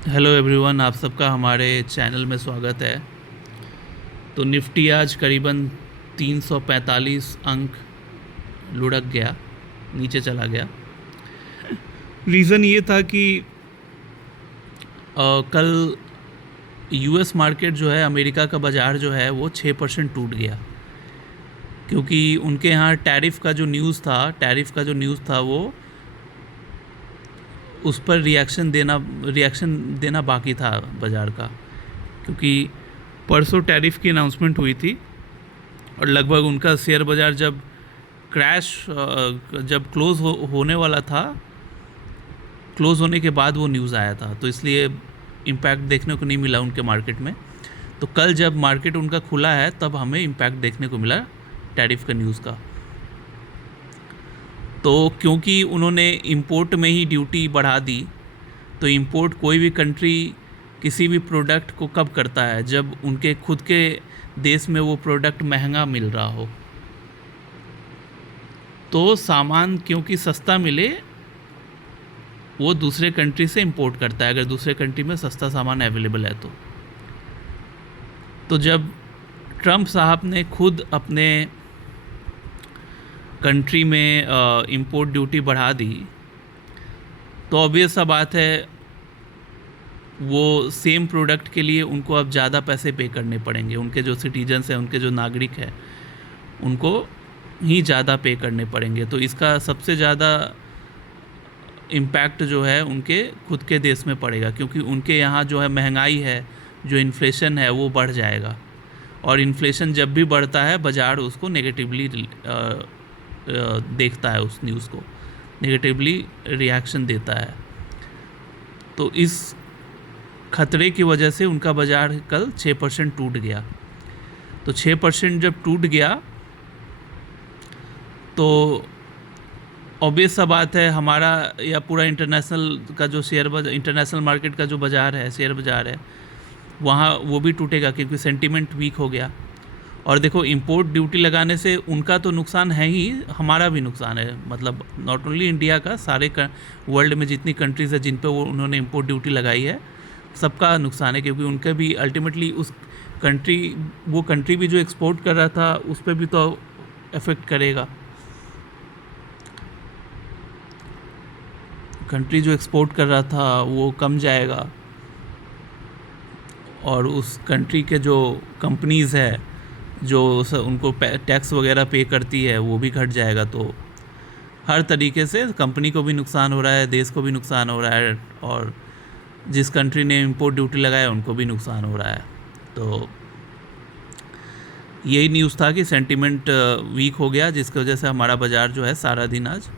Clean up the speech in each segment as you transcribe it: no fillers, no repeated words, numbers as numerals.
Hello everyone, आप सबका हमारे चैनल में स्वागत है। तो निफ्टी आज करीबन 345 अंक लुढ़क गया, नीचे चला गया। रीज़न ये था कि कल यूएस मार्केट जो है, अमेरिका का बाज़ार जो है वो 6% टूट गया, क्योंकि उनके यहाँ टैरिफ का जो न्यूज़ था वो उस पर रिएक्शन देना बाकी था बाज़ार का, क्योंकि परसों टैरिफ की अनाउंसमेंट हुई थी और लगभग उनका शेयर बाज़ार जब होने वाला था, क्लोज़ होने के बाद वो न्यूज़ आया था, तो इसलिए इम्पैक्ट देखने को नहीं मिला उनके मार्केट में। तो कल जब मार्केट उनका खुला है तब हमें इम्पैक्ट देखने को मिला टैरिफ का न्यूज़ का। तो क्योंकि उन्होंने इंपोर्ट में ही ड्यूटी बढ़ा दी, तो इंपोर्ट कोई भी कंट्री किसी भी प्रोडक्ट को कब करता है, जब उनके खुद के देश में वो प्रोडक्ट महंगा मिल रहा हो। तो सामान क्योंकि सस्ता मिले, वो दूसरे कंट्री से इंपोर्ट करता है, अगर दूसरे कंट्री में सस्ता सामान अवेलेबल है तो जब ट्रम्प साहब ने खुद अपने कंट्री में इंपोर्ट ड्यूटी बढ़ा दी, तो ऑब्वियस सा बात है वो सेम प्रोडक्ट के लिए उनको अब ज़्यादा पैसे पे करने पड़ेंगे। उनके जो सिटीजन्स हैं, उनके जो नागरिक हैं, उनको ही ज़्यादा पे करने पड़ेंगे। तो इसका सबसे ज़्यादा इम्पैक्ट जो है उनके खुद के देश में पड़ेगा, क्योंकि उनके यहाँ जो है महंगाई है, जो इन्फ्लेशन है वो बढ़ जाएगा, और इन्फ्लेशन जब भी बढ़ता है बाज़ार उसको नेगेटिवली देखता है, उस न्यूज़ को नेगेटिवली रिएक्शन देता है। तो इस खतरे की वजह से उनका बाज़ार कल 6% टूट गया। तो 6% जब टूट गया तो ऑब्वियस सा बात है, हमारा या पूरा इंटरनेशनल मार्केट का जो बाज़ार है, शेयर बाज़ार है, वहाँ वो भी टूटेगा, क्योंकि सेंटीमेंट वीक हो गया। और देखो, इंपोर्ट ड्यूटी लगाने से उनका तो नुकसान है ही, हमारा भी नुकसान है। मतलब नॉट ओनली इंडिया का, सारे वर्ल्ड में जितनी कंट्रीज़ है जिन पे उन्होंने इंपोर्ट ड्यूटी लगाई है, सबका नुकसान है, क्योंकि उनके भी अल्टीमेटली वो कंट्री भी जो एक्सपोर्ट कर रहा था उस पर भी तो इफ़ेक्ट करेगा। कंट्री जो एक्सपोर्ट कर रहा था वो कम जाएगा, और उस कंट्री के जो कंपनीज़ है जो उनको टैक्स वगैरह पे करती है वो भी घट जाएगा। तो हर तरीके से कंपनी को भी नुकसान हो रहा है, देश को भी नुकसान हो रहा है, और जिस कंट्री ने इंपोर्ट ड्यूटी लगाया उनको भी नुकसान हो रहा है। तो यही न्यूज़ था कि सेंटीमेंट वीक हो गया, जिसकी वजह से हमारा बाज़ार जो है सारा दिन, आज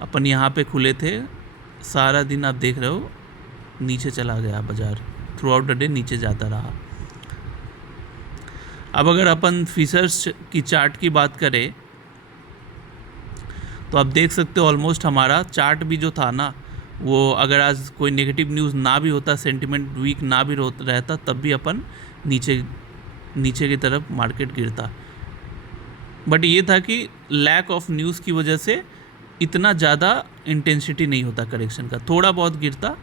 अपन यहाँ पे खुले थे, सारा दिन आप देख रहे हो नीचे चला गया बाज़ार, थ्रू आउट द डे नीचे जाता रहा। अब अगर अपन फीचर्स की चार्ट की बात करें तो आप देख सकते हो ऑलमोस्ट हमारा चार्ट भी जो था ना, वो अगर आज कोई नेगेटिव न्यूज़ ना भी होता, सेंटिमेंट वीक ना भी रहता, तब भी अपन नीचे की तरफ मार्केट गिरता। बट ये था कि लैक ऑफ न्यूज़ की वजह से इतना ज़्यादा इंटेंसिटी नहीं होता करेक्शन का, थोड़ा बहुत गिरता,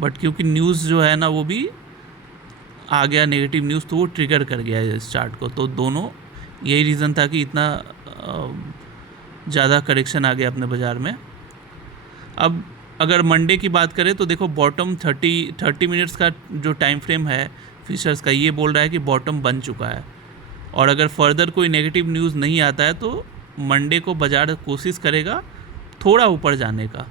बट क्योंकि न्यूज़ जो है ना वो भी आ गया नेगेटिव न्यूज़, तो वो ट्रिगर कर गया है इस चार्ट को। तो दोनों यही रीज़न था कि इतना ज़्यादा करेक्शन आ गया अपने बाज़ार में। अब अगर मंडे की बात करें तो देखो, बॉटम 30 मिनट्स का जो टाइम फ्रेम है फिशर्स का, ये बोल रहा है कि बॉटम बन चुका है, और अगर फर्दर कोई नेगेटिव न्यूज़ नहीं आता है तो मंडे को बाज़ार कोशिश करेगा थोड़ा ऊपर जाने का।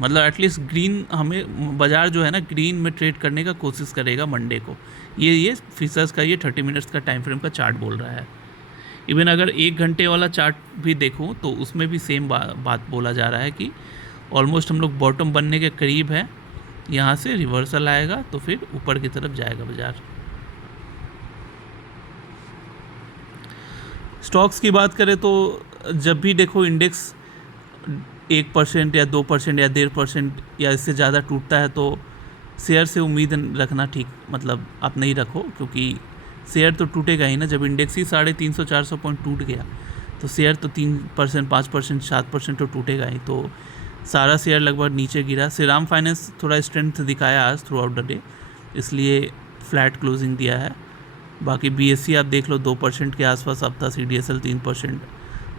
मतलब एटलीस्ट ग्रीन, हमें बाज़ार जो है ना ग्रीन में ट्रेड करने का कोशिश करेगा मंडे को। ये फिशर्स का ये 30 मिनट्स का टाइम फ्रेम का चार्ट बोल रहा है। इवन अगर 1 घंटे वाला चार्ट भी देखूं तो उसमें भी सेम बात बोला जा रहा है कि ऑलमोस्ट हम लोग बॉटम बनने के करीब हैं, यहाँ से रिवर्सल आएगा तो फिर ऊपर की तरफ जाएगा बाज़ार। स्टॉक्स की बात करें तो जब भी देखो इंडेक्स 1% या 2% या 1.5% या इससे ज़्यादा टूटता है तो शेयर से उम्मीद रखना ठीक, मतलब आप नहीं रखो, क्योंकि शेयर तो टूटेगा ही ना। जब इंडेक्स ही 350-400 पॉइंट टूट गया तो शेयर तो 3%, 5%, 7% तो टूटेगा ही। तो सारा शेयर लगभग नीचे गिरा। श्रीराम फाइनेंस थोड़ा स्ट्रेंथ दिखाया आज थ्रू आउट द डे, इसलिए फ्लैट क्लोजिंग दिया है। बाकी BSE आप देख लो 2% के आसपास अब था, CDSL 3%,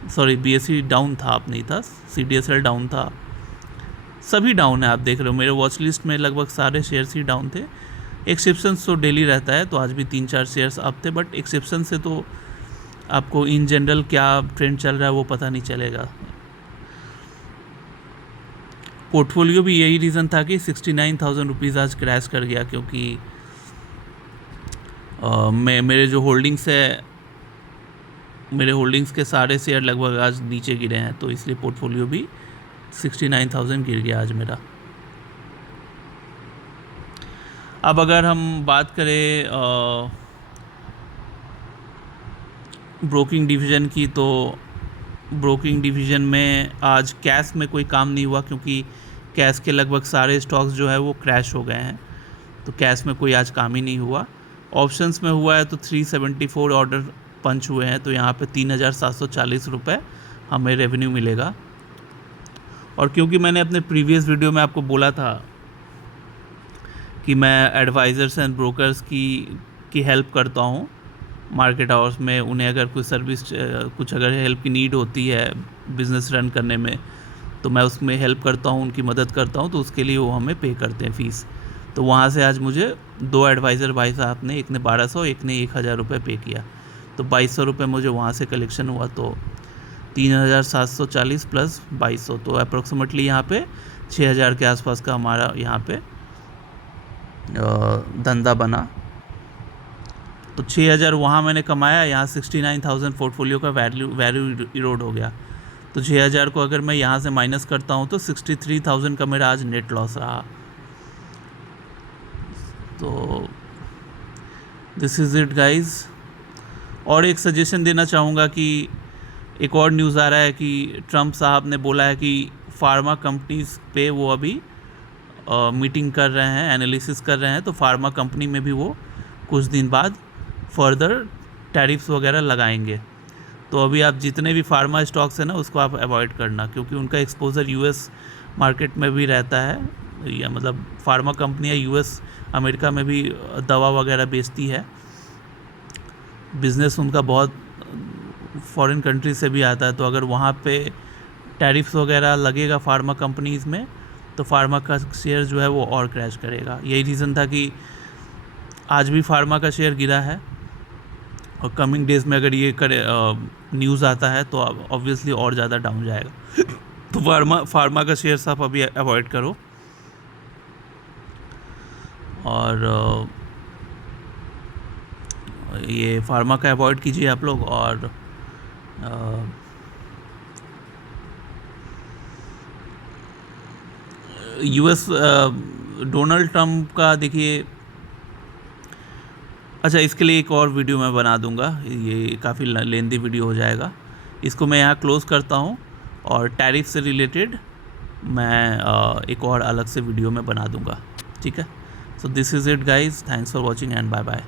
सॉरी BSE डाउन था, आप नहीं था, CDSL डाउन था, सभी डाउन है। आप देख रहे हो मेरे वॉच लिस्ट में लगभग सारे शेयर्स ही डाउन थे। एक्सेप्शंस तो डेली रहता है, तो आज भी 3-4 शेयर्स अप थे, बट एक्सेप्शन से तो आपको इन जनरल क्या ट्रेंड चल रहा है वो पता नहीं चलेगा। पोर्टफोलियो भी यही रीज़न था कि 69,000 रुपीज़ आज क्रैश कर गया, क्योंकि मेरे जो होल्डिंग्स है, मेरे होल्डिंग्स के सारे शेयर लगभग आज नीचे गिरे हैं, तो इसलिए पोर्टफोलियो भी 69,000 गिर गया आज मेरा। अब अगर हम बात करें ब्रोकिंग डिवीज़न की, तो ब्रोकिंग डिवीज़न में आज कैश में कोई काम नहीं हुआ, क्योंकि कैश के लगभग सारे स्टॉक्स जो है वो क्रैश हो गए हैं, तो कैश में कोई आज काम ही नहीं हुआ। ऑप्शंस में हुआ है तो 374 ऑर्डर पंच हुए हैं, तो यहाँ पे 3,740 रुपये हमें रेवेन्यू मिलेगा। और क्योंकि मैंने अपने प्रीवियस वीडियो में आपको बोला था कि मैं एडवाइज़र्स एंड ब्रोकर्स की हेल्प करता हूँ मार्केट आवर्स में, उन्हें अगर कोई सर्विस कुछ अगर हेल्प की नीड होती है बिज़नेस रन करने में, तो मैं उसमें हेल्प करता हूँ, उनकी मदद करता हूँ, तो उसके लिए वो हमें पे करते हैं फ़ीस। तो वहाँ से आज मुझे 2 एडवाइज़र भाई साहब ने, एक ने 1200, एक ने 1,000 रुपये पे किया, तो 2,200 रुपये मुझे वहाँ से कलेक्शन हुआ। तो 3,740 प्लस 2,200, तो अप्रोक्सीमेटली यहाँ पे 6,000 के आसपास का हमारा यहाँ पे धंधा बना। तो 6,000 वहाँ मैंने कमाया, यहाँ 69,000 पोर्टफोलियो का वैल्यू इरोड हो गया। तो 6,000 को अगर मैं यहाँ से माइनस करता हूँ तो 63,000 का मेरा आज नेट लॉस रहा। तो दिस इज़ इट गाइज। और एक सजेशन देना चाहूँगा कि एक और न्यूज़ आ रहा है कि ट्रम्प साहब ने बोला है कि फार्मा कंपनीज़ पे वो अभी मीटिंग कर रहे हैं, एनालिसिस कर रहे हैं, तो फार्मा कंपनी में भी वो कुछ दिन बाद फर्दर टैरिफ्स वगैरह लगाएंगे। तो अभी आप जितने भी फार्मा स्टॉक्स हैं ना, उसको आप अवॉइड करना, क्योंकि उनका एक्सपोजर US मार्केट में भी रहता है, या मतलब फार्मा कंपनियाँ US अमेरिका में भी दवा वगैरह बेचती है, बिज़नेस उनका बहुत फॉरेन कंट्री से भी आता है। तो अगर वहाँ पे टैरिफ्स वगैरह लगेगा फार्मा कंपनीज़ में, तो फार्मा का शेयर जो है वो और क्रैश करेगा। यही रीज़न था कि आज भी फार्मा का शेयर गिरा है, और कमिंग डेज़ में अगर ये न्यूज़ आता है तो ऑब्वियसली और ज़्यादा डाउन जाएगा। तो फार्मा का शेयर आप अभी अवॉइड करो, और ये फार्मा का अवॉइड कीजिए आप लोग। और US डोनाल्ड ट्रम्प का देखिए, अच्छा इसके लिए एक और वीडियो मैं बना दूंगा, ये काफ़ी लेंदी वीडियो हो जाएगा, इसको मैं यहाँ क्लोज़ करता हूँ। और टैरिफ से रिलेटेड मैं एक और अलग से वीडियो में बना दूंगा, ठीक है। So this is it guys, thanks for watching and bye bye.